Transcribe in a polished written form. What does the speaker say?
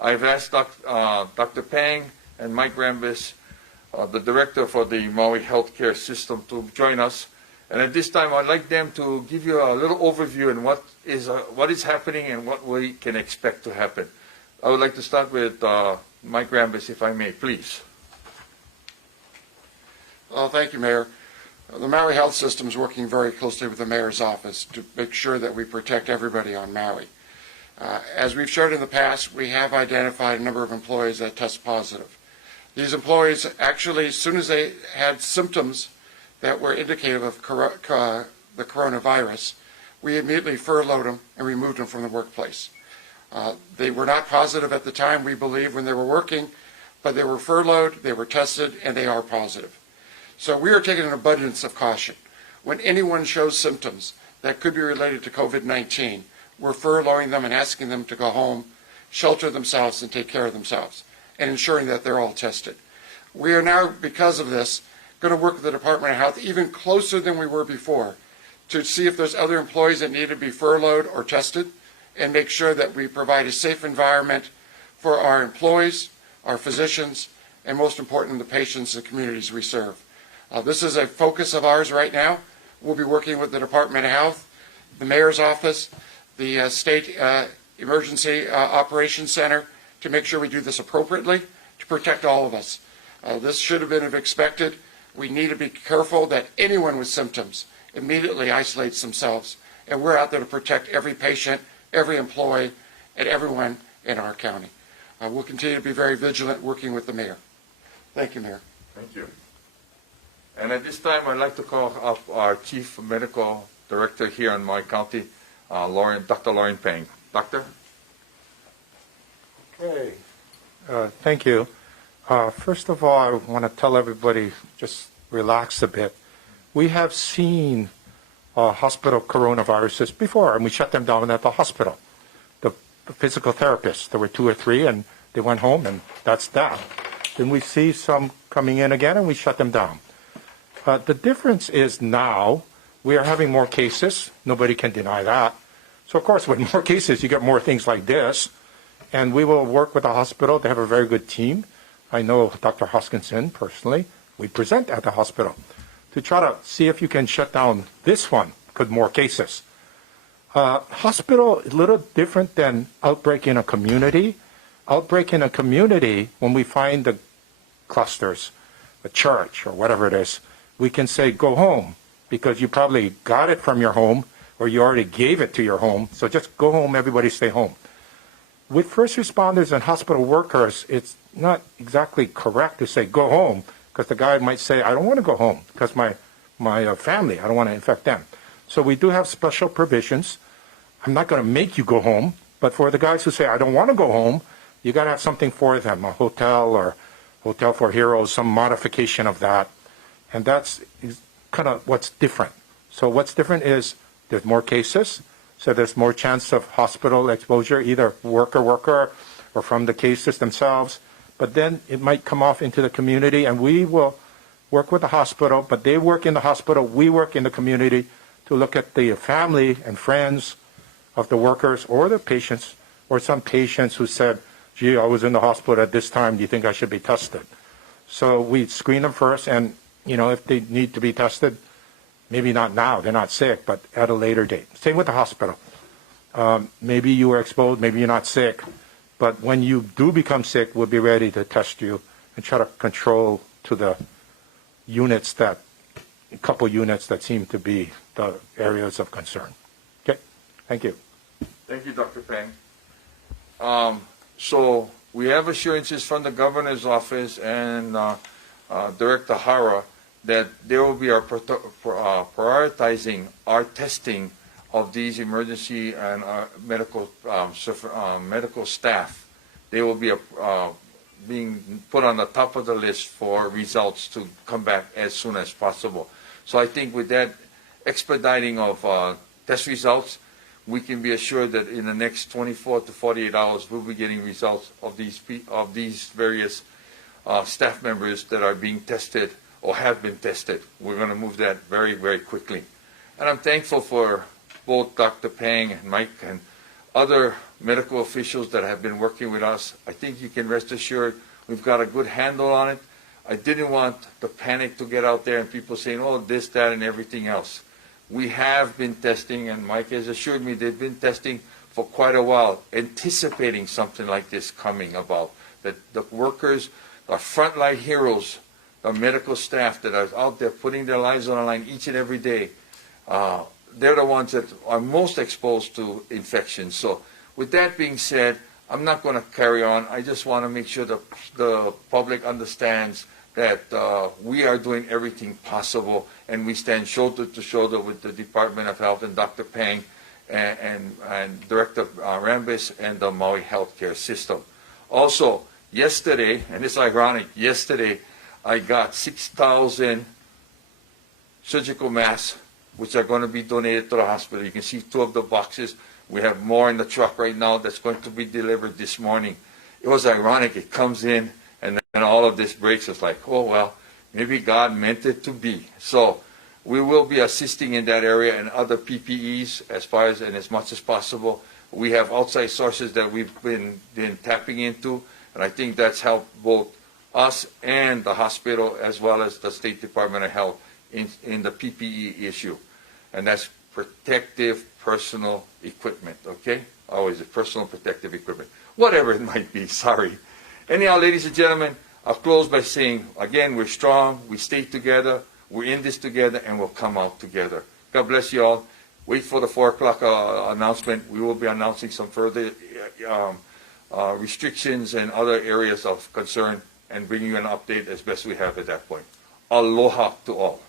I've asked Dr. Pang and Mike Rambis, the director for the Maui healthcare system, to join us. And at this time, I'd like them to give you a little overview on what is happening and what we can expect to happen. I would like to start with Mike Rambis, if I may, please. Well, thank you, Mayor. The Maui Health System is working very closely with the Mayor's office to make sure that we protect everybody on Maui. As we've shared in the past, we have identified a number of employees that test positive. These employees actually, as soon as they had symptoms that were indicative of the coronavirus, we immediately furloughed them and removed them from the workplace. They were not positive at the time, we believe, when they were working, but they were furloughed, they were tested, and they are positive. So we are taking an abundance of caution. When anyone shows symptoms that could be related to COVID-19, we're furloughing them and asking them to go home, shelter themselves, and take care of themselves, and ensuring that they're all tested. We are now, because of this, going to work with the Department of Health even closer than we were before to see if there's other employees that need to be furloughed or tested, and make sure that we provide a safe environment for our employees, our physicians, and most important, the patients and communities we serve. This is a focus of ours right now. We'll be working with the Department of Health, the Mayor's office, the State Emergency Operations Center to make sure we do this appropriately to protect all of us. This should have been expected. We need to be careful that anyone with symptoms immediately isolates themselves, and we're out there to protect every patient, every employee, and everyone in our county. We'll continue to be very vigilant working with the Mayor. Thank you, Mayor. Thank you. And at this time, I'd like to call up our Chief Medical Director here in Maui County, Dr. Lauren Pang. Doctor? Okay. Thank you. First of all, I want to tell everybody, just relax a bit. We have seen hospital coronaviruses before, and we shut them down at the hospital. The physical therapists, there were 2 or 3, and they went home, and that's that. Then we see some coming in again, and we shut them down. The difference is now we are having more cases. Nobody can deny that. So, of course, with more cases, you get more things like this. And we will work with the hospital. They have a very good team. I know Dr. Hoskinson personally. We present at the hospital to try to see if you can shut down this one because more cases. Hospital, a little different than outbreak in a community. Outbreak in a community, when we find the clusters, a church or whatever it is, we can say go home because you probably got it from your home or you already gave it to your home. So just go home, everybody stay home. With first responders and hospital workers, it's not exactly correct to say go home because the guy might say, I don't want to go home because my family, I don't want to infect them. So we do have special provisions. I'm not going to make you go home, but for the guys who say, I don't want to go home, you got to have something for them, a hotel or Hotel for Heroes, some modification of that. And that's kind of what's different. So what's different is there's more cases, so there's more chance of hospital exposure, either worker or from the cases themselves. But then it might come off into the community, and we will work with the hospital, but they work in the hospital, we work in the community to look at the family and friends of the workers or the patients, or some patients who said, gee, I was in the hospital at this time, do you think I should be tested? So we screen them first, and if they need to be tested, maybe not now, they're not sick, but at a later date. Same with the hospital. Maybe you were exposed, maybe you're not sick, but when you do become sick, we'll be ready to test you and try to control to the units a couple units that seem to be the areas of concern. Okay, thank you. Thank you, Dr. Pang. So we have assurances from the governor's office and Director Hara that they will be prioritizing our testing of these emergency and medical staff. They will be being put on the top of the list for results to come back as soon as possible. So I think with that expediting of test results, we can be assured that in the next 24 to 48 hours, we'll be getting results of these various staff members that are being tested or have been tested. We're going to move that very, very quickly. And I'm thankful for both Dr. Pang and Mike and other medical officials that have been working with us, I think you can rest assured we've got a good handle on it. I didn't want the panic to get out there and people saying, oh, this, that, and everything else. We have been testing, and Mike has assured me they've been testing for quite a while, anticipating something like this coming about. That the workers, the frontline heroes, the medical staff that are out there putting their lives on the line each and every day, they're the ones that are most exposed to infections. So with that being said, I'm not going to carry on. I just want to make sure the public understands that we are doing everything possible, and we stand shoulder to shoulder with the Department of Health and Dr. Pang and Director Rambis and the Maui healthcare system. Also, yesterday, and it's ironic, yesterday I got 6,000 surgical masks, which are going to be donated to the hospital. You can see 2 of the boxes. We have more in the truck right now that's going to be delivered this morning. It was ironic. It comes in, and then all of this breaks. It's like, oh, well, maybe God meant it to be. So we will be assisting in that area and other PPEs as far as and as much as possible. We have outside sources that we've been tapping into, and I think that's helped both us and the hospital as well as the State Department of Health in the PPE issue. And that's protective personal equipment, okay? Always personal protective equipment. Whatever it might be, sorry. Anyhow, ladies and gentlemen, I'll close by saying, again, we're strong, we stay together, we're in this together, and we'll come out together. God bless you all. Wait for the 4 o'clock announcement. We will be announcing some further restrictions and other areas of concern and bringing you an update as best we have at that point. Aloha to all.